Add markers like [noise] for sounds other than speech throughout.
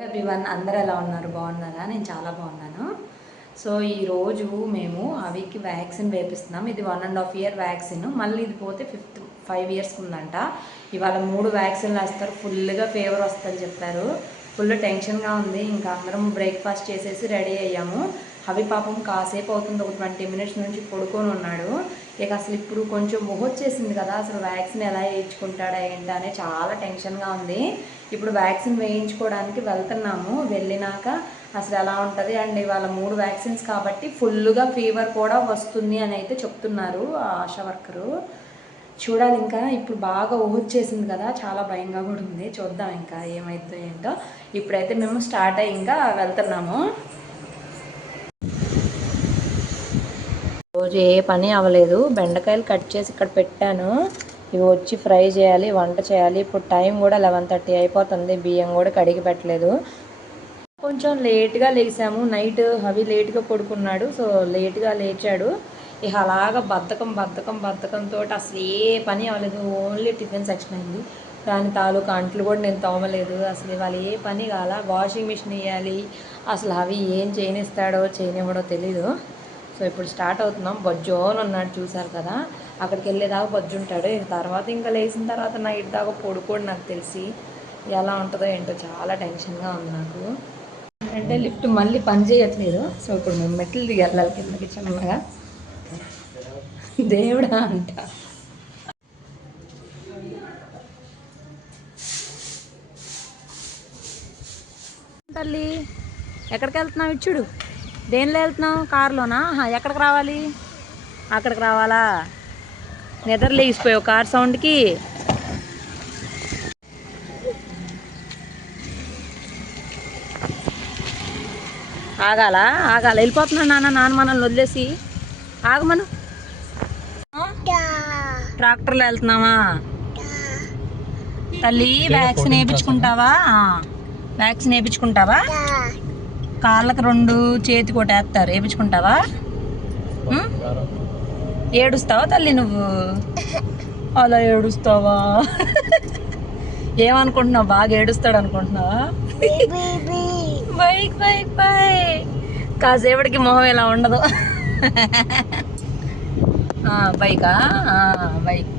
Everyone అందరు ఎలా ఉన్నారు? బాగున్నారా? నేను చాలా బాగున్నాను. సో ఈరోజు మేము అవికి వ్యాక్సిన్ వేపిస్తున్నాం. ఇది one and half year vaccine. మళ్ళీ ఇది పోతే ఫిఫ్త్ ఫైవ్ ఇయర్స్ ఉందంట. ఇవాళ మూడు వ్యాక్సిన్లు వేస్తారు. ఫుల్గా ఫీవర్ వస్తుందని చెప్పారు. ఫుల్ టెన్షన్గా ఉంది. ఇంకా అందరం బ్రేక్ఫాస్ట్ చేసేసి రెడీ అయ్యాము. అవి పాపం కాసేపు అవుతుంది. ఒక ట్వంటీ మినిట్స్ నుంచి పడుకొని ఉన్నాడు. ఇక అసలు ఇప్పుడు కొంచెం మొహొచ్చేసింది కదా అసలు వ్యాక్సిన్ ఎలా వేయించుకుంటాడా ఏంటా అనే చాలా టెన్షన్గా ఉంది. ఇప్పుడు వ్యాక్సిన్ వేయించుకోవడానికి వెళ్తున్నాము వెళ్ళినాక అసలు ఎలా ఉంటుంది అండ్ ఇవాళ మూడు వ్యాక్సిన్స్ కాబట్టి ఫుల్గా ఫీవర్ కూడా వస్తుంది అని అయితే చెప్తున్నారు ఆశా వర్కరు చూడాలి ఇంకా ఇప్పుడు బాగా ఊహొచ్చేసింది కదా చాలా భయంగా కూడా ఉంది. చూద్దాం ఇంకా ఏమైతుందో ఏంటో. ఇప్పుడైతే మేము స్టార్ట్ అయ్యి ఇంకా వెళ్తున్నాము. రోజు ఏ పని అవ్వలేదు. బెండకాయలు కట్ చేసి ఇక్కడ పెట్టాను. ఇవి వచ్చి ఫ్రై చేయాలి వంట చేయాలి. ఇప్పుడు టైం కూడా లెవెన్ థర్టీ అయిపోతుంది. బియ్యం కూడా కడిగి పెట్టలేదు. కొంచెం లేట్గా లేసాము. నైట్ అవి లేట్గా పడుకున్నాడు. సో లేట్గా లేచాడు. ఇక అలాగా బద్ధకం బద్ధకం బద్ధకంతో అసలు ఏ పని అవ్వలేదు. ఓన్లీ టిఫిన్ సెక్షన్ అయింది. దాని తాలూకు అంట్లు కూడా నేను తోమలేదు. అసలు ఇవాళ ఏ పని కాల? వాషింగ్ మిషన్ వేయాలి. అసలు అవి ఏం చేయనిస్తాడో చేయనివ్వడో తెలీదు. సో ఇప్పుడు స్టార్ట్ అవుతున్నాం. బొజ్జో అని ఉన్నాడు చూసారు కదా. అక్కడికి వెళ్ళేదాకా బొజ్జు ఉంటాడు. తర్వాత ఇంకా లేచిన తర్వాత నైట్ దాకా పొడుకోడు నాకు తెలిసి. ఎలా ఉంటుందో ఏంటో చాలా టెన్షన్గా ఉంది నాకు. అంటే లిఫ్ట్ మళ్ళీ పని చేయట్లేదు. సో ఇప్పుడు మేము మెట్లు దిగి వెళ్ళాలి కిందకి చిన్నగా. దేవుడా అంట. తల్లి ఎక్కడికి వెళ్తున్నావు? ఇచ్చుడు దేనిలో వెళ్తున్నావు? కారులోనా? ఎక్కడికి రావాలి? అక్కడికి రావాలా? నిద్ర లేచిపోయావు కార్ సౌండ్కి. ఆగాల? ఆగాల? వెళ్ళిపోతున్నాడు నాన్న నాన్న మనల్ని వదిలేసి. ఆగమను ట్రాక్టర్లో వెళ్తున్నావా? తల్లి వ్యాక్సిన్ వేయించుకుంటావా? వ్యాక్సిన్ వేయించుకుంటావా? కాళ్ళకి రెండు చేతి కొట్టి వేస్తారు వేయించుకుంటావా ఏడుస్తావా తల్లి నువ్వు? అలా ఏడుస్తావా? ఏమనుకుంటున్నావు? బాగా ఏడుస్తాడు అనుకుంటున్నావా? Bike bike bike. కాసేపటికి మొహం ఇలా ఉండదు. బైకా? బైక్.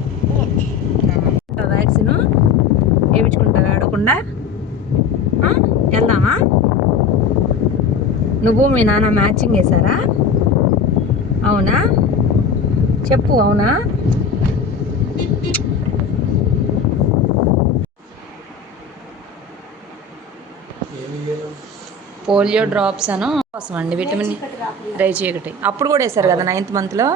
వ్యాక్సిన్ వేయించుకుంటావా ఏడకుండా వెళ్దామా? నువ్వు మీ నాన్న మ్యాచింగ్ వేసారా అవునా? చెప్పు అవునా? పోలియో డ్రాప్స్ అను కోసం అండి విటమిన్ డ్రై చీకటి. అప్పుడు కూడా వేశారు కదా నైన్త్ మంత్లో?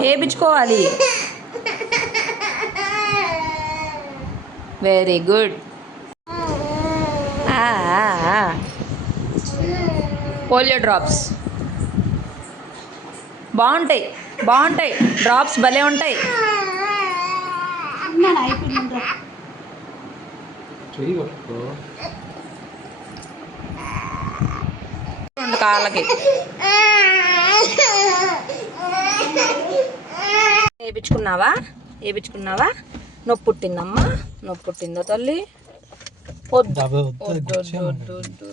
వేయించుకోవాలి వెరీ [laughs] గుడ్ పోలియో డ్రాప్స్ బాగుంటాయి బాగుంటాయి డ్రాప్స్ భలే ఉంటాయి రెండు కాళ్ళకి వేయించుకున్నావా వేయించుకున్నావా నొప్పి పుట్టిందమ్మా నొప్పి పుట్టిందో తల్లి వద్దు వద్దు, వద్దు, వద్దు, వద్దు,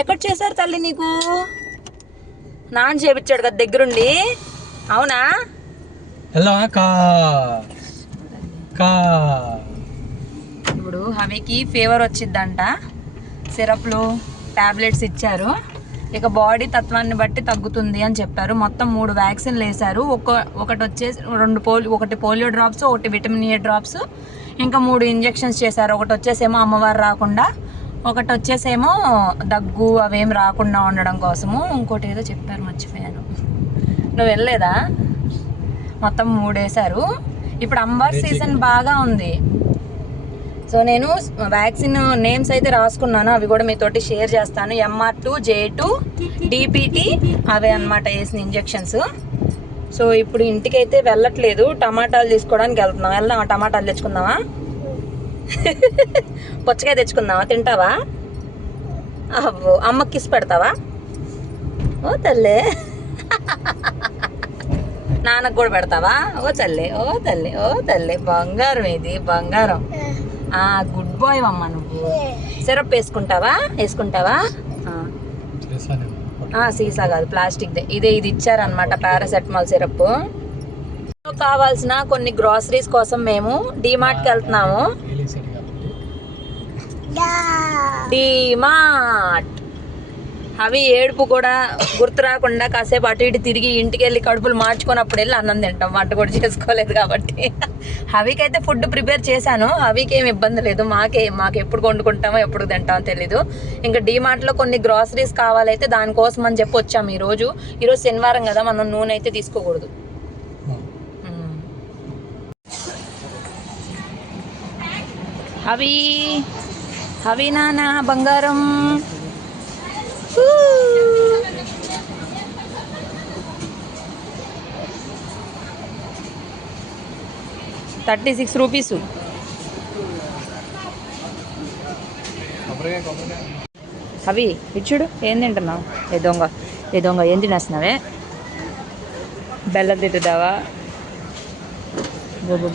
ఎక్కడ చేశారు తల్లి నీకు? నాన్న చేపించాడు కదా దగ్గరుండి. అవునా? వెళ్దామా కా కా ఇప్పుడు హమీకి ఫీవర్ వచ్చిందంట. సిరప్లు టాబ్లెట్స్ ఇచ్చారు. ఇక బాడీ తత్వాన్ని బట్టి తగ్గుతుంది అని చెప్పారు. మొత్తం మూడు వ్యాక్సిన్లు వేశారు. ఒక ఒకటి వచ్చేసి రెండు పోలియో ఒకటి పోలియో డ్రాప్స్ ఒకటి విటమిన్ ఏ డ్రాప్స్ ఇంకా మూడు ఇంజెక్షన్స్ చేశారు. ఒకటి వచ్చేసేమో అమ్మవారు రాకుండా. ఒకటి వచ్చేసేమో దగ్గు అవేం రాకుండా ఉండడం కోసము ఇంకోటి ఏదో చెప్పారు మర్చిపోయాను. నువ్వు వెళ్ళలేదా? మొత్తం మూడు వేశారు ఇప్పుడు అమ్మవారి సీజన్ బాగా ఉంది. సో నేను వ్యాక్సిన్ నేమ్స్ అయితే రాసుకున్నాను అవి కూడా మీతోటి షేర్ చేస్తాను. MR two J two DPT అవే అనమాట వేసిన ఇంజెక్షన్స్. సో ఇప్పుడు ఇంటికైతే వెళ్ళట్లేదు. టమాటాలు తీసుకోవడానికి వెళ్తున్నాం. వెళ్దామా? టమాటాలు తెచ్చుకుందామా? [laughs] పుచ్చకాయ తెచ్చుకుందామా? తింటావా? అవ్వు అమ్మకి కిస్ పెడతావా? ఓ తల్లే. [laughs] నాన్నకు కూడా పెడతావా? ఓ తల్లి ఓ తల్లి ఓ తల్లి. బంగారం ఇది బంగారం. ఆ గుడ్ బాయ్ అమ్మ నువ్వు. సిరప్ వేసుకుంటావా? వేసుకుంటావా? సీసా కాదు ప్లాస్టిక్ దే ఇదే ఇది ఇచ్చారనమాట పారాసెటమాల్ సిరప్. కావాల్సిన కొన్ని గ్రాసరీస్ కోసం మేము డిమార్ట్కి వెళ్తున్నాము. డిమార్ట్ అవి ఏడుపు కూడా గుర్తు రాకుండా కాసేపు అటు ఇటు తిరిగి ఇంటికి వెళ్ళి కడుపులు మార్చుకున్నప్పుడు వెళ్ళి అన్నం తింటాం. వంట కూడా చేసుకోలేదు కాబట్టి. హవికైతే ఫుడ్ ప్రిపేర్ చేశాను. హవికి ఏమి ఇబ్బంది లేదు. మాకే మాకు ఎప్పుడు వండుకుంటామో ఎప్పుడు తింటామో తెలీదు. ఇంకా డిమార్ట్లో కొన్ని గ్రాసరీస్ కావాలైతే దానికోసం అని చెప్పి వచ్చాము ఈరోజు. ఈరోజు శనివారం కదా మనం నూనె అయితే తీసుకోకూడదు. అవి అవి నానా బంగారం. Thirty six rupees. అవి ఇచ్చుడు ఏం తింటున్నావు? ఏ దొంగ ఏ దొంగ ఏం తినేస్తున్నావే? బెల్లం తింటున్నావా? బొబ్బు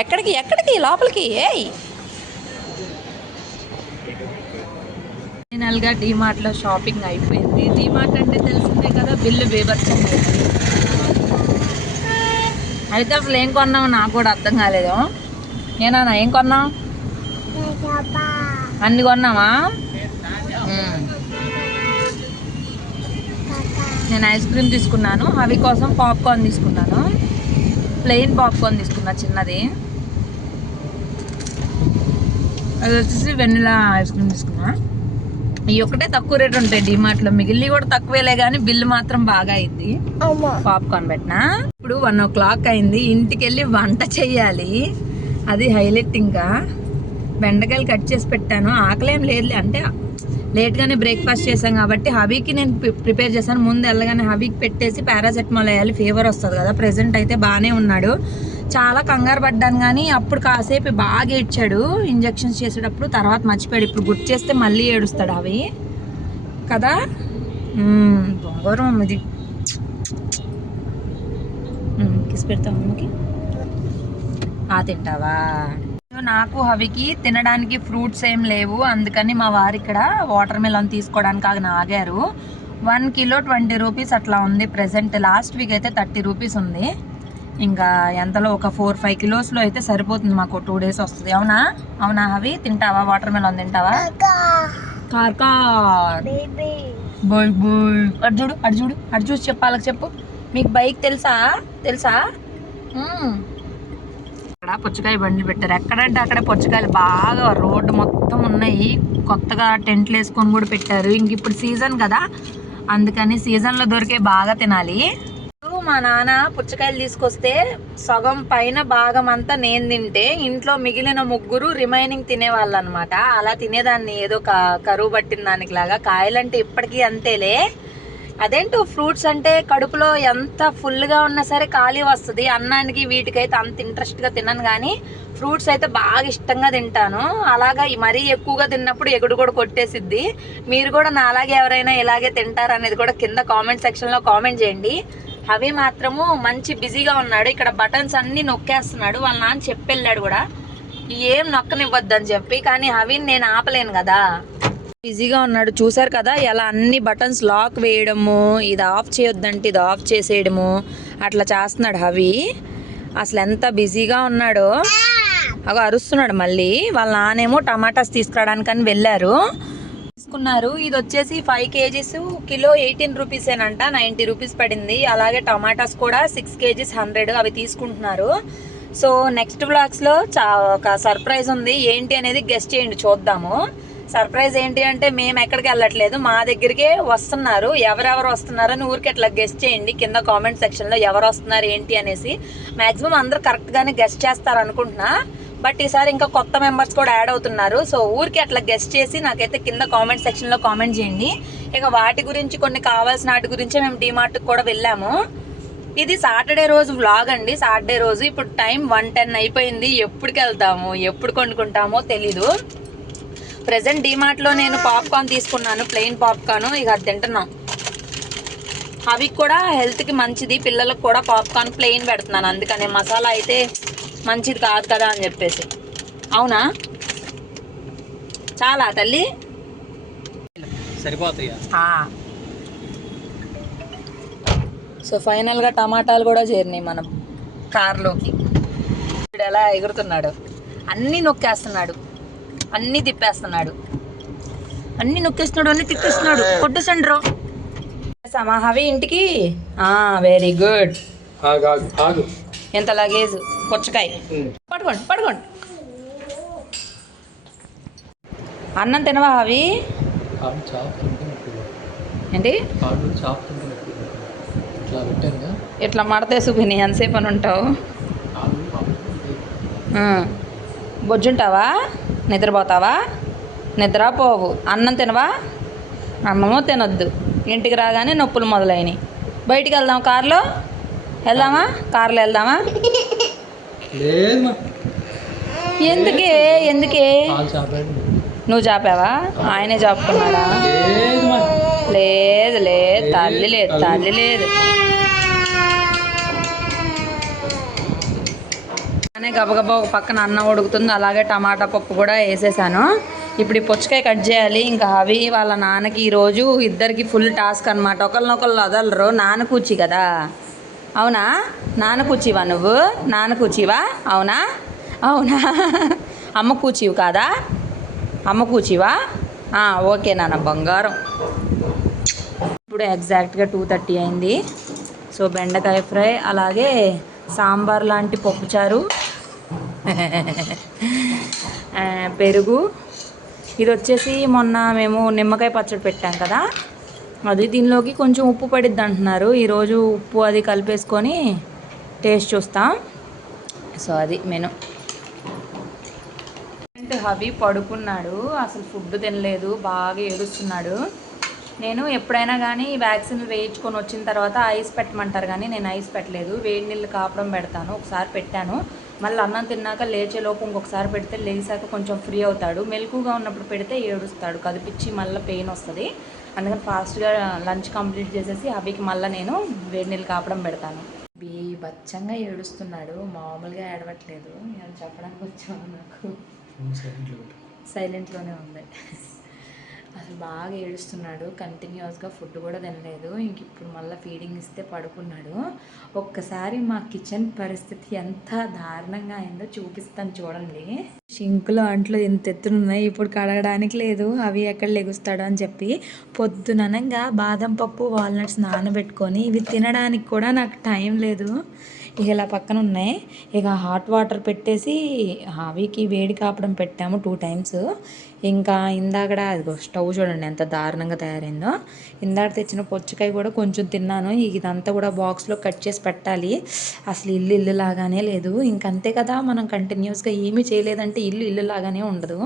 ఎక్కడికి ఎక్కడికి లోపలికి? ఏయ్! ఫైనల్గా డీమార్ట్లో షాపింగ్ అయిపోయింది. డీమార్ట్ అంటే తెలిసిందే కదా బిల్లు బేబర్చండి అయితే అసలు ఏం కొన్నావు నాకు కూడా అర్థం కాలేదు. ఏనా ఏం కొన్నావు? అన్ని కొన్నావా? నేను ఐస్ క్రీమ్ తీసుకున్నాను. అవి కోసం పాప్కార్న్ తీసుకున్నాను. ప్లెయిన్ పాప్కార్న్ తీసుకున్నా చిన్నది. అది వచ్చేసి వెనిలా ఐస్ క్రీమ్ తీసుకున్నా. ఈ ఒక్కటే తక్కువ రేట్ ఉంటాయి డిమార్ట్లో మిగిలినవి కూడా తక్కువేలే కానీ బిల్లు మాత్రం బాగా అయింది. పాప్కార్న్ పెట్టినా. ఇప్పుడు వన్ ఓ క్లాక్ అయింది. ఇంటికి వెళ్ళి వంట చెయ్యాలి. అది హైలైట్ ఇంకా బెండకాయలు కట్ చేసి పెట్టాను. ఆకలేం లేదు అంటే లేట్గానే బ్రేక్ఫాస్ట్ చేశాం కాబట్టి హబీకి నేను ప్రి- ప్రిపేర్ చేశాను. ముందు వెళ్ళగానే హబీకి పెట్టేసి పారాసెటమాల్ వేయాలి. ఫీవర్ వస్తుంది కదా ప్రజెంట్ అయితే బాగానే ఉన్నాడు. చాలా కంగారు పడ్డాను కానీ అప్పుడు కాసేపు బాగా ఏడ్చాడు. ఇంజెక్షన్స్ చేసేటప్పుడు తర్వాత మర్చిపోయాడు. ఇప్పుడు గుర్తు చేస్తే మళ్ళీ ఏడుస్తాడు అవి. కదా? మ్మ్, ఇది. కిసి పెడతాం అమ్మకి? ఆ తింటావా? నాకు హవికి తినడానికి ఫ్రూట్స్ ఏం లేవు. అందుకని మా వారు ఇక్కడ వాటర్ మిలన్ తీసుకోవడానికి ఆగిన ఆగారు. వన్ కిలో ట్వంటీ రూపీస్ అట్లా ఉంది. ప్రెసెంట్ లాస్ట్ వీక్ అయితే థర్టీ రూపీస్ ఉంది. ఇంకా ఎంతలో ఒక ఫోర్ ఫైవ్ కిలోస్లో అయితే సరిపోతుంది మాకు టూ డేస్ వస్తుంది. అవునా? అవునా హవి? తింటావా? వాటర్ మిలన్ తింటావా? కార్ కార్ బోయ్ బోయ్ అటు చూడు అటు చూడు అటు చూసి చెప్పు మీకు బైక్ తెలుసా? తెలుసా. ఇక్కడ పుచ్చకాయ బండ్లు పెట్టారు. ఎక్కడంటే అక్కడ పుచ్చకాయలు బాగా రోడ్డు మొత్తం ఉన్నాయి. కొత్తగా టెంట్లు వేసుకొని కూడా పెట్టారు. ఇంక ఇప్పుడు సీజన్ కదా. అందుకని సీజన్లో దొరికే బాగా తినాలి. ఇప్పుడు మా నాన్న పుచ్చకాయలు తీసుకొస్తే సగం పైన భాగం అంతా నేను తింటే ఇంట్లో మిగిలిన ముగ్గురు రిమైనింగ్ తినేవాళ్ళు అనమాట అలా తినేదాన్ని. ఏదో క- కరువు పట్టిన దానికి లాగా కాయలంటే ఇప్పటికీ అంతేలే. అదేంటో ఫ్రూట్స్ అంటే కడుపులో ఎంత ఫుల్గా ఉన్నా సరే ఖాళీ వస్తుంది. అన్నానికి వీటికైతే అంత ఇంట్రెస్ట్గా తినను కానీ ఫ్రూట్స్ అయితే బాగా ఇష్టంగా తింటాను. అలాగా మరీ ఎక్కువగా తిన్నప్పుడు ఎగుడు కూడా కొట్టేసిద్ది. మీరు కూడా నా అలాగే ఎవరైనా ఇలాగే తింటారు అనేది కూడా కింద కామెంట్ సెక్షన్లో కామెంట్ చేయండి. అవి మాత్రము మంచి బిజీగా ఉన్నాడు. ఇక్కడ బటన్స్ అన్నీ నొక్కేస్తున్నాడు. వాళ్ళ నాన్న చెప్పెళ్ళాడు కూడా. ఏం నొక్కనివ్వద్దని చెప్పి. కానీ అవి నేను ఆపలేను కదా. బిజీగా ఉన్నాడు. చూసారు కదా ఎలా అన్ని బటన్స్ లాక్ వేయడము ఇది ఆఫ్ చేయొద్దంటే ఇది ఆఫ్ చేసేయడము అట్లా చేస్తున్నాడు హవి. అసలు ఎంత బిజీగా ఉన్నాడో. అగో అరుస్తున్నాడు మళ్ళీ. వాళ్ళ నానేమో టమాటాస్ తీసుకురావడానికని వెళ్ళారు. తీసుకున్నారు. ఇది వచ్చేసి ఫైవ్ కేజీస్ కిలో ఎయిటీన్ రూపీసేనంట నైంటీ రూపీస్ పడింది. అలాగే టమాటాస్ కూడా సిక్స్ కేజీస్ హండ్రెడ్ అవి తీసుకుంటున్నారు. సో నెక్స్ట్ బ్లాగ్స్లో చా ఒక సర్ప్రైజ్ ఉంది. ఏంటి అనేది గెస్ట్ చేయండి చూద్దాము. సర్ప్రైజ్ ఏంటి అంటే మేము ఎక్కడికి వెళ్ళట్లేదు. మా దగ్గరికే వస్తున్నారు. ఎవరెవరు వస్తున్నారని ఊరికి అట్లా గెస్ట్ చేయండి. కింద కామెంట్ సెక్షన్లో ఎవరు వస్తున్నారు ఏంటి అనేసి. మాక్సిమం అందరూ కరెక్ట్గానే గెస్ట్ చేస్తారు అనుకుంటున్నా. బట్ ఈసారి ఇంకా కొత్త మెంబర్స్ కూడా యాడ్ అవుతున్నారు. సో ఊరికి అట్లా గెస్ట్ చేసి నాకైతే కింద కామెంట్ సెక్షన్లో కామెంట్ చేయండి. ఇక వాటి గురించి కొన్ని కావాల్సిన వాటి గురించే మేము డిమార్ట్కి కూడా వెళ్ళాము. ఇది సాటర్డే రోజు వ్లాగ్ అండి. సాటర్డే రోజు ఇప్పుడు టైం వన్ టెన్ అయిపోయింది. ఎప్పటికి వెళ్తాము? ఎప్పుడు కొనుక్కుంటామో తెలీదు. ప్రజెంట్లో నేను పాప్కార్న్ తీసుకున్నాను ప్లెయిన్ పాప్కార్న్ ఇక అది తింటున్నాం. అవి కూడా హెల్త్కి మంచిది పిల్లలకు కూడా పాప్కార్న్ ప్లెయిన్ పెడుతున్నాను. అందుకని మసాలా అయితే మంచిది కాదు కదా అని చెప్పేసి. అవునా? చాలా తల్లి. సరిపోతాయా? సో ఫైనల్గా టమాటాలు కూడా చేరినాయి మనం. కార్లోకి. ఇప్పుడు ఎలా ఎగురుతున్నాడు? అన్నీ నొక్కేస్తున్నాడు. అన్నీ తిప్పేస్తున్నాడు. అన్నీ నొక్కేస్తున్నాడు అన్నీ తిప్పేస్తున్నాడు. కొట్టు సండ్రో సమాహవి ఇంటికి? వెరీ గుడ్ ఎంత లగేజ్ పుచ్చకాయ. పడుకోండి పడుకోండి. అన్నం తినవా అవి ఏంటి? ఇట్లా మడతేసు విని ఎంతసేపు అని ఉంటావు. బొజ్జుంటావా? నిద్రపోతావా? నిద్రపోవు. అన్నం తినవా? అన్నమో తినొద్దు. ఇంటికి రాగానే నొప్పులు మొదలైనవి బయటికి వెళ్దాం కారులో? వెళ్దామా? కారులో వెళ్దామా? ఎందుకే? ఎందుకే? నువ్వు చాపావా? ఆయనే చాపుకున్నాడా? లేదు లేదు. తల్లి లేదు తల్లి లేదు. అనే గబగబా ఒక పక్కన అన్నం ఉడుకుతుంది అలాగే టమాటా పప్పు కూడా వేసేసాను. ఇప్పుడు ఈ పుచ్చకాయ కట్ చేయాలి. ఇంకా అవి వాళ్ళ నాన్నకి ఈరోజు ఇద్దరికి ఫుల్ టాస్క్ అనమాట ఒకళ్ళనొకళ్ళు వదలరు. నాన్న కూర్చి కదా. అవునా? నాన్న కూర్చివా నువ్వు? నాన్న కూర్చివా అవునా? అవునా? అమ్మ కూర్చివి కాదా? అమ్మ కూర్చివా ఓకే నాన్న బంగారం. ఇప్పుడు ఎగ్జాక్ట్గా టూ థర్టీ అయింది. సో బెండకాయ ఫ్రై అలాగే సాంబార్ లాంటి పప్పుచారు. పెరుగు. ఇది వచ్చేసి మొన్న మేము నిమ్మకాయ పచ్చడి పెట్టాం కదా. అది దీనిలోకి కొంచెం ఉప్పు పడిద్ది అంటున్నారు. ఈరోజు ఉప్పు అది కలిపేసుకొని టేస్ట్ చూస్తాం. సో అది మెను. హబీ? హవి పడుకున్నాడు. అసలు ఫుడ్ తినలేదు. బాగా ఏడుస్తున్నాడు. నేను ఎప్పుడైనా కానీ వ్యాక్సిన్ వేయించుకొని వచ్చిన తర్వాత ఐస్ పెట్టమంటారు కానీ నేను ఐస్ పెట్టలేదు. వేడి నీళ్ళు కాపడం పెడతాను. ఒకసారి పెట్టాను. మళ్ళీ అన్నం తిన్నాక లేచేలోపు ఇంకొకసారి పెడితే లేచాక కొంచెం ఫ్రీ అవుతాడు. మెలకుగా ఉన్నప్పుడు పెడితే ఏడుస్తాడు. కదిపించి మళ్ళీ పెయిన్ వస్తుంది. అందుకని ఫాస్ట్గా లంచ్ కంప్లీట్ చేసేసి అవికి మళ్ళీ నేను వేడి నీళ్ళు కాపడం పెడతాను. బీభత్సంగా ఏడుస్తున్నాడు. మామూలుగా ఏడవట్లేదు. నేను చెప్పడానికి వచ్చాను నాకు. సైలెంట్లోనే ఉంది. అసలు బాగా ఏడుస్తున్నాడు. కంటిన్యూస్గా ఫుడ్ కూడా తినలేదు. ఇంక ఇప్పుడు మళ్ళీ ఫీడింగ్ ఇస్తే పడుకున్నాడు. ఒక్కసారి మా కిచెన్ పరిస్థితి ఎంత దారుణంగా అయిందో చూపిస్తాను చూడండి. షింకులు అంట్లు ఇంత ఎత్తునున్నాయి ఇప్పుడు కడగడానికి లేదు. అవి ఎక్కడ లెగుస్తాడు అని చెప్పి పొద్దుననగా బాదం పప్పు వాల్నట్స్ నానబెట్టుకొని ఇవి తినడానికి కూడా నాకు టైం లేదు. ఇక ఇలా పక్కన ఉన్నాయి. ఇక హాట్ వాటర్ పెట్టేసి అవికి వేడి కాపడం పెట్టాము టూ టైమ్స్ ఇంకా ఇందాకడ అదిగో స్టవ్ చూడండి ఎంత దారుణంగా తయారైందో. ఇందాక తెచ్చిన పుచ్చకాయ కూడా కొంచెం తిన్నాను. ఇదంతా కూడా బాక్స్లో కట్ చేసి పెట్టాలి. అసలు ఇల్లు ఇల్లు లాగానే లేదు. ఇంకంతే కదా మనం కంటిన్యూస్గా ఏమీ చేయలేదంటే ఇల్లు ఇల్లు లాగానే ఉండదు.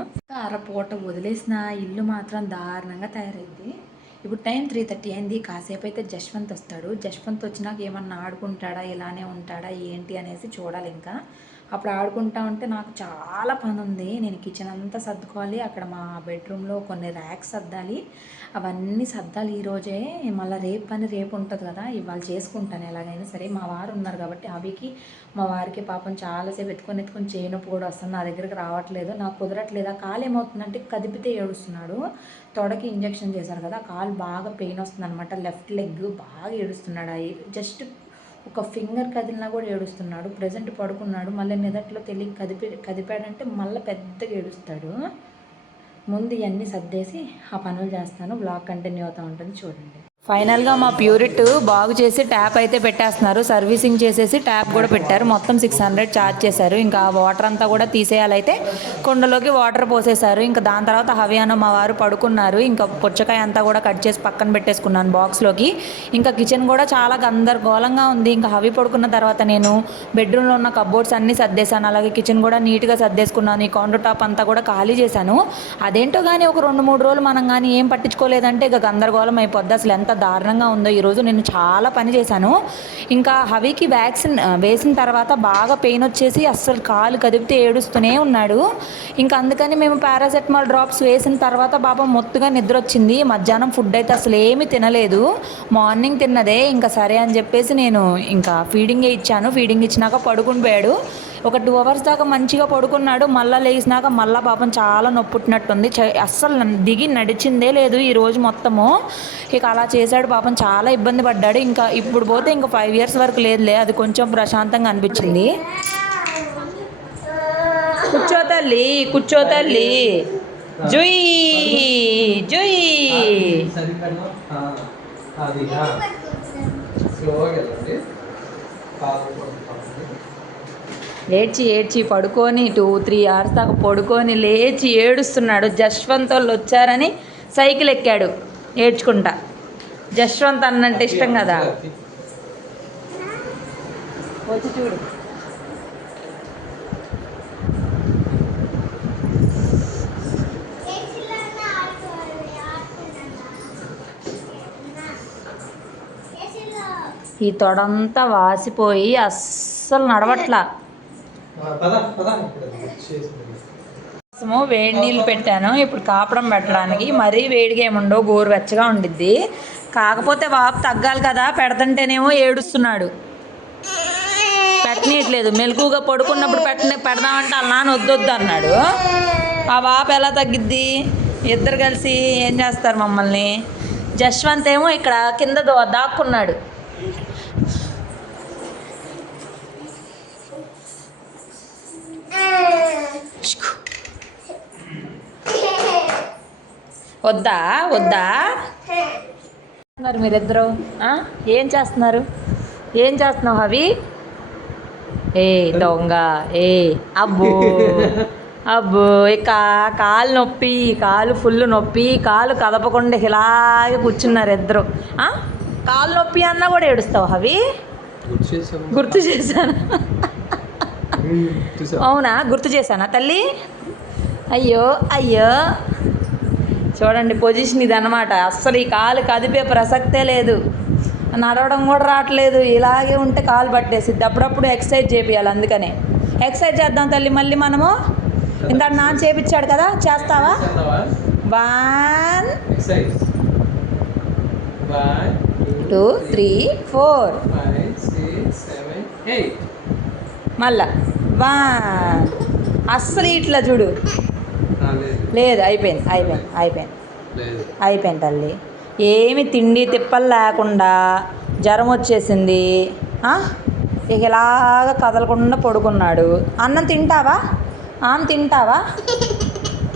అరపూట వదిలేసిన ఇల్లు మాత్రం దారుణంగా తయారైంది. ఇప్పుడు టైం త్రీ థర్టీ అయింది. కాసేపు అయితే జశ్వంత్ వస్తాడు. జశ్వంత్ వచ్చినాక ఏమన్నా ఆడుకుంటాడా? ఇలానే ఉంటాడా? ఏంటి అనేసి చూడాలి ఇంకా. అప్పుడు ఆడుకుంటా ఉంటే నాకు చాలా పని ఉంది నేను కిచెన్ అంతా సర్దుకోవాలి. అక్కడ మా బెడ్రూమ్లో కొన్ని ర్యాక్స్ సర్దాలి. అవన్నీ సర్దాలి ఈరోజే మళ్ళీ రేపు పని రేపు ఉంటుంది కదా ఇవాళ చేసుకుంటాను. ఎలాగైనా సరే మా వారు ఉన్నారు కాబట్టి అవికి మా వారికి పాపం చాలాసేపు ఎత్తుకొని ఎత్తుకొని చేయనొప్పు కూడా వస్తుంది. నా దగ్గరికి రావట్లేదు. నాకు కుదరట్లేదు. ఆ కాలు ఏమవుతుందంటే కదిపితే ఏడుస్తున్నాడు. తొడకి ఇంజెక్షన్ చేశారు కదా కాలు బాగా పెయిన్ వస్తుంది అనమాట లెఫ్ట్ లెగ్ బాగా ఏడుస్తున్నాడు. అవి జస్ట్ ఒక ఫింగర్ కదిలినా కూడా ఏడుస్తున్నాడు. ప్రజెంట్ పడుకున్నాడు. మళ్ళీ నిదట్లో తెలియ కదిపి కదిపాడంటే మళ్ళీ పెద్దగా ఏడుస్తాడు. ముందు ఇవన్నీ సర్దేసి ఆ పనులు చేస్తాను. బ్లాగ్ కంటిన్యూ అవుతూ ఉంటుంది. చూడండి. ఫైనల్గా మా ప్యూరిట్ బాగు చేసి ట్యాప్ అయితే పెట్టేస్తున్నారు. సర్వీసింగ్ చేసేసి ట్యాప్ కూడా పెట్టారు. మొత్తం సిక్స్ హండ్రెడ్ ఛార్జ్ చేశారు. ఇంకా వాటర్ అంతా కూడా తీసేయాలైతే కుండలోకి వాటర్ పోసేశారు. ఇంకా దాని తర్వాత హవియాన మా వారు పడుకున్నారు. ఇంకా పుచ్చకాయ అంతా కూడా కట్ చేసి పక్కన పెట్టేసుకున్నాను బాక్స్లోకి. ఇంకా కిచెన్ కూడా చాలా గందరగోళంగా ఉంది. ఇంకా హవి పడుకున్న తర్వాత నేను బెడ్రూమ్లో ఉన్న కబోర్డ్స్ అన్నీ సర్దేశాను. అలాగే కిచెన్ కూడా నీట్గా సర్దేసుకున్నాను. ఈ కౌంటర్ టాప్ అంతా కూడా ఖాళీ చేశాను. అదేంటో కానీ ఒక రెండు మూడు రోజులు మనం కానీ ఏం పట్టించుకోలేదంటే ఇక గందరగోళం అయిపోద్ది. అసలు ఎంత దారుణంగా ఉందో ఈరోజు నేను చాలా పని చేశాను. ఇంకా హవికి వ్యాక్సిన్ వేసిన తర్వాత బాగా పెయిన్ వచ్చేసి అస్సలు కాలు కదిపితే ఏడుస్తూనే ఉన్నాడు. ఇంకా అందుకని మేము పారాసెటమాల్ డ్రాప్స్ వేసిన తర్వాత బాబా మొత్తుగా నిద్ర వచ్చింది. మధ్యాహ్నం ఫుడ్ అయితే అసలు ఏమీ తినలేదు. మార్నింగ్ తిన్నదే ఇంకా సరే అని చెప్పేసి నేను ఇంకా ఫీడింగే ఇచ్చాను. ఫీడింగ్ ఇచ్చినాక పడుకుని పోయాడు ఒక టూ అవర్స్ దాకా మంచిగా పడుకున్నాడు మళ్ళీ లేచినాక మళ్ళీ పాపం చాలా నొప్పుట్టినట్టుంది. చ- అస్సలు దిగి నడిచిందే లేదు ఈ రోజు మొత్తము. ఇక అలా చేశాడు పాపం చాలా ఇబ్బంది పడ్డాడు. ఇంకా ఇప్పుడు పోతే ఇంకా ఫైవ్ ఇయర్స్ వరకు లేదులే అది కొంచెం ప్రశాంతంగా అనిపించింది. కూర్చో తల్లి కూర్చో తల్లి. జుయ్ జుయ్. అది ఏడ్చి ఏడ్చి పడుకొని టూ త్రీ అవర్స్ దాకా పడుకొని లేచి ఏడుస్తున్నాడు. జశ్వంత్ వాళ్ళు వచ్చారని సైకిల్ ఎక్కాడు. ఏడ్చుకుంటా. జశ్వంత్ అన్నంటే ఇష్టం కదా. వచ్చి చూడు. ఈ తొడంతా వాసిపోయి అస్సలు నడవట్లా. కోసము వేడి నీళ్ళు పెట్టాను. ఇప్పుడు కాపడం పెట్టడానికి మరీ వేడిగా ఏముండవు గోరువెచ్చగా ఉండిద్ది. కాకపోతే వాపు తగ్గాలి కదా పెడతంటేనేమో ఏడుస్తున్నాడు. పెట్టనీయట్లేదు. మెలకుగా పడుకున్నప్పుడు పెట్ట పెడదామంటే అలా నాన్న వద్దొద్దు అన్నాడు. ఆ వాపు ఎలా తగ్గిద్ది? ఇద్దరు కలిసి ఏం చేస్తారు మమ్మల్ని? జశ్వంత్ ఏమో ఇక్కడ కింద దాక్కున్నాడు. వద్దా వద్దా? చేస్తున్నారు మీరిద్దరు? ఆ? ఏం చేస్తున్నారు? ఏం చేస్తున్నావు అవి ఏ దొంగ ఏ అబ్బో అబ్బో ఇక కాలు నొప్పి కాలు ఫుల్ నొప్పి కాలు కదపకుండా ఇలాగే కూర్చున్నారు ఇద్దరు. ఆ? కాలు నొప్పి అన్నా కూడా ఏడుస్తావు అవి గుర్తు చేశాను? అవునా? గుర్తు చేశానా తల్లి? అయ్యో అయ్యో. చూడండి పొజిషన్ ఇది అనమాట అస్సలు ఈ కాలు కదిపే ప్రసక్తే లేదు. నడవడం కూడా రావట్లేదు. ఇలాగే ఉంటే కాలు పట్టేసిద్ది. అప్పుడప్పుడు ఎక్సర్సైజ్ చేపియాలి అందుకనే. ఎక్సర్సైజ్ చేద్దాం తల్లి మళ్ళీ మనము. ఇందాక నాన్న చేపించాడు కదా చేస్తావా? వన్ టూ త్రీ ఫోర్ మళ్ళా. వన్ అస్సలు ఇట్లా చూడు. లేదు. అయిపోయింది అయిపోయింది అయిపోయింది. అయిపోయింది తల్లి. ఏమి తిండి తిప్పలు లేకుండా జ్వరం వచ్చేసింది? ఇక ఇలాగ కదలకుండా పడుకున్నాడు. అన్నం తింటావా? ఆమె తింటావా?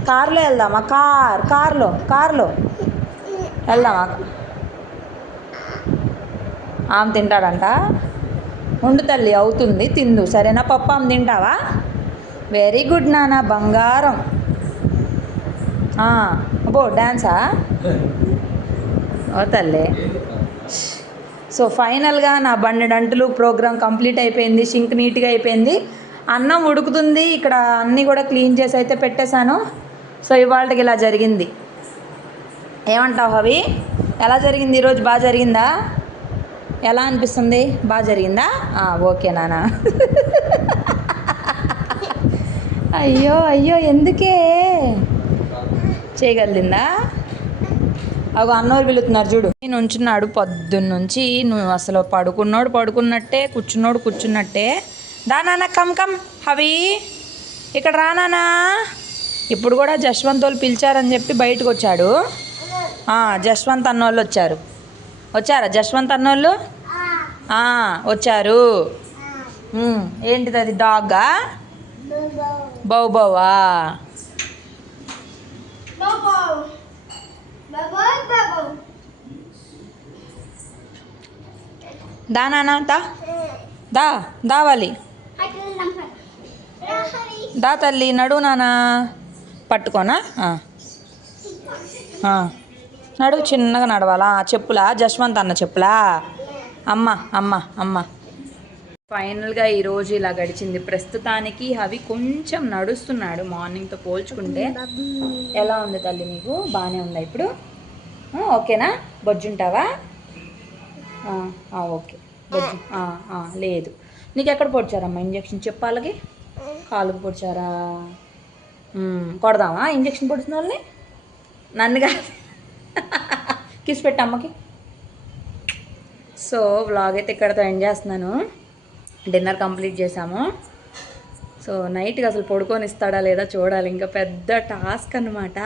కారులో వెళ్దామా? కార్ కార్లో కార్లో. వెళ్దామా? ఆమె తింటాడంట. ఉండు తల్లి అవుతుంది తిందు. సరేనా పప్పు ఆమె తింటావా? వెరీ గుడ్ నాన్న బంగారం. అబ్బో డ్యాన్సా ఓ తల్లి. సో ఫైనల్గా నా బండెడంటులు ప్రోగ్రామ్ కంప్లీట్ అయిపోయింది షింక్ నీట్గా అయిపోయింది. అన్నం ఉడుకుతుంది ఇక్కడ అన్నీ కూడా క్లీన్ చేసి అయితే పెట్టేశాను. సో ఇవాళకి ఇలా జరిగింది. ఏమంటావు అవి ఎలా జరిగింది ఈరోజు? బాగా జరిగిందా? ఎలా అనిపిస్తుంది? బాగా జరిగిందా? ఓకే నాన్న అయ్యో అయ్యో ఎందుకే? చేయగలిగిందా? అవి అన్నోరు పిలుతున్నారు చూడు. నేను ఉంచున్నాడు పొద్దున్నుంచి నువ్వు అసలు పడుకున్నోడు పడుకున్నట్టే కూర్చున్నోడు కూర్చున్నట్టే. దా నాన్న కమ్ కమ్ హవి. ఇక్కడ రా నాన్న ఇప్పుడు కూడా జశ్వంత్ వాళ్ళు పిలిచారని చెప్పి బయటకు వచ్చాడు. జశ్వంత్ అన్నోళ్ళు వచ్చారు. వచ్చారా? జశ్వంత్ అన్నోళ్ళు? వచ్చారు. ఏంటిది అది డాగా? బౌబవా బౌవా? దా నాన్న దా. దా దావాలి దా తల్లి నడు నాన్న పట్టుకోనా? నడు చిన్నగా నడవాలా? చెప్పులా? జశ్వంత్ అన్న చెప్పులా? అమ్మ అమ్మ అమ్మ. ఫైనల్గా ఈరోజు ఇలా గడిచింది. ప్రస్తుతానికి అవి కొంచెం నడుస్తున్నాడు మార్నింగ్తో పోల్చుకుంటే. ఎలా ఉంది తల్లి నీకు? బాగానే ఉందా ఇప్పుడు? ఓకేనా? బొజ్జుంటావా? ఓకే. బొజ్జు లేదు. నీకు ఎక్కడ పొడిచారమ్మా? ఇంజక్షన్ చెప్పాలకి? కాలుకు పొడిచారా? కొడదామా? ఇంజక్షన్ పొడిచిన వాళ్ళని? నన్ను కాదు [laughs] కిసి పెట్టమ్మకి సో వ్లాగ్ అయితే ఇక్కడతో ఎండ్ చేస్తున్నాను. డిన్నర్ కంప్లీట్ చేసాము సో నైట్కి అసలు పడుకొని ఇస్తాడా లేదా చూడాలి. ఇంకా పెద్ద టాస్క్ అనమాట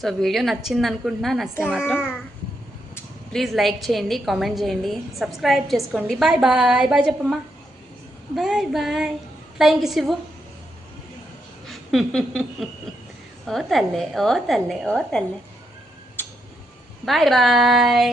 సో వీడియో నచ్చింది అనుకుంటున్నా. నచ్చితే మాత్రం ప్లీజ్ లైక్ చేయండి కామెంట్ చేయండి సబ్స్క్రైబ్ చేసుకోండి. బాయ్ బాయ్ బాయ్ చెప్పమ్మా. బాయ్ బాయ్ ఫ్లయింగ్ కిస్ ఇవ్వు. [laughs] ఓ తల్లే ఓ తల్లే ఓ తల్లే. Bye bye